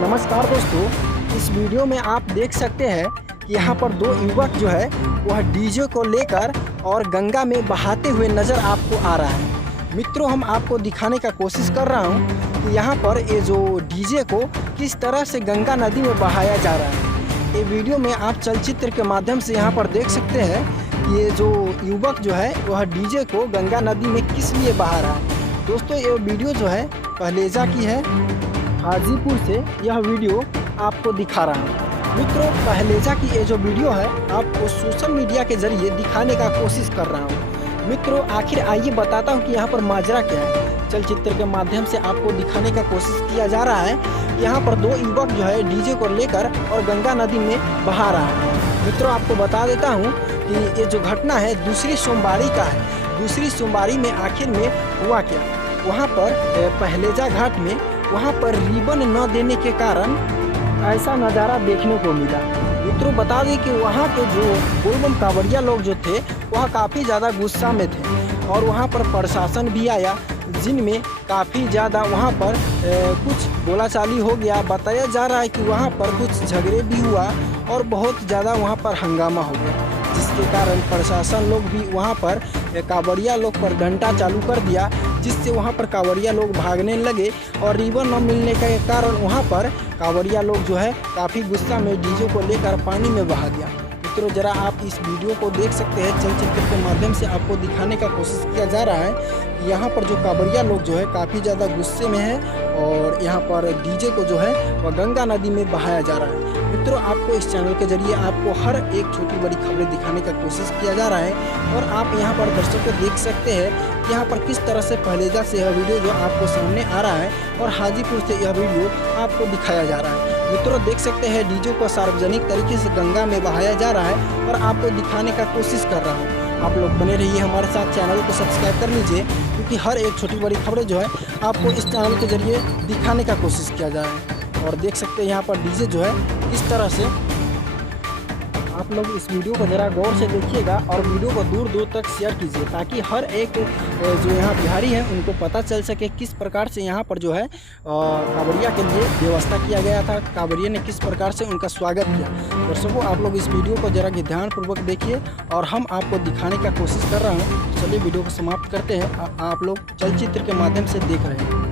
नमस्कार दोस्तों, इस वीडियो में आप देख सकते हैं कि यहाँ पर दो युवक जो है वह डीजे को लेकर और गंगा में बहाते हुए नज़र आपको आ रहा है। मित्रों, हम आपको दिखाने का कोशिश कर रहा हूँ कि यहाँ पर ये जो डीजे को किस तरह से गंगा नदी में बहाया जा रहा है। ये वीडियो में आप चलचित्र के माध्यम से यहाँ पर देख सकते हैं कि ये जो युवक जो है वह डीजे को गंगा नदी में किस लिए बहा रहा है। दोस्तों, ये वीडियो जो है पहलेजा की है, हाजीपुर से यह वीडियो आपको दिखा रहा हूँ। मित्रों, पहलेजा की ये जो वीडियो है आपको सोशल मीडिया के जरिए दिखाने का कोशिश कर रहा हूँ। मित्रों, आखिर आइए बताता हूँ कि यहाँ पर माजरा क्या है। चलचित्र के माध्यम से आपको दिखाने का कोशिश किया जा रहा है। यहाँ पर दो युवक जो है डीजे को लेकर और गंगा नदी में बहा रहा है। मित्रों, आपको बता देता हूँ कि ये जो घटना है दूसरी सोमवारी का है। दूसरी सोमवारी में आखिर में हुआ क्या, वहाँ पर पहलेजा घाट में वहाँ पर रिबन न देने के कारण ऐसा नज़ारा देखने को मिला। मित्रों, बता दें कि वहाँ के जो बोलबम कांवड़िया लोग जो थे वह काफ़ी ज़्यादा गुस्सा में थे और वहाँ पर प्रशासन भी आया, जिनमें काफ़ी ज़्यादा वहाँ पर कुछ बोलाचाली हो गया। बताया जा रहा है कि वहाँ पर कुछ झगड़े भी हुआ और बहुत ज़्यादा वहाँ पर हंगामा हो गया, जिसके कारण प्रशासन लोग भी वहाँ पर कांवड़िया लोग पर डंडा चालू कर दिया, जिससे वहाँ पर कांवड़िया लोग भागने लगे और रिबन न मिलने के कारण वहाँ पर कांवड़िया लोग जो है काफ़ी गुस्सा में डीजे को लेकर पानी में बहा दिया। मित्रों, जरा आप इस वीडियो को देख सकते हैं। चलचित्र के माध्यम से आपको दिखाने का कोशिश किया जा रहा है कि यहाँ पर जो कांवड़िया लोग जो है काफ़ी ज़्यादा गुस्से में है और यहाँ पर डीजे को जो है वह गंगा नदी में बहाया जा रहा है। मित्रों, आपको इस चैनल के जरिए आपको हर एक छोटी बड़ी खबरें दिखाने का कोशिश किया जा रहा है और आप यहाँ पर दर्शकों देख सकते हैं कि यहाँ पर किस तरह से पहलेजा से यह वीडियो जो आपको सामने आ रहा है और हाजीपुर से यह वीडियो आपको दिखाया जा रहा है। मित्रों, देख सकते हैं डीजे को सार्वजनिक तरीके से गंगा में बहाया जा रहा है और आपको दिखाने का कोशिश कर रहा हूँ। आप लोग बने रहिए हमारे साथ, चैनल को सब्सक्राइब कर लीजिए, क्योंकि हर एक छोटी बड़ी खबरें जो है आपको इस चैनल के जरिए दिखाने का कोशिश किया जा रहा है। और देख सकते हैं यहाँ पर डीजे जो है इस तरह से, आप लोग इस वीडियो को ज़रा गौर से देखिएगा और वीडियो को दूर दूर तक शेयर कीजिए, ताकि हर एक जो यहाँ बिहारी है उनको पता चल सके किस प्रकार से यहाँ पर जो है कांवड़िया के लिए व्यवस्था किया गया था, कांवड़िया ने किस प्रकार से उनका स्वागत किया। दर्शकों, आप लोग इस वीडियो को ज़रा ध्यानपूर्वक देखिए और हम आपको दिखाने का कोशिश कर रहा हूँ। चलिए वीडियो को समाप्त करते हैं। आप लोग चलचित्र के माध्यम से देख रहे हैं।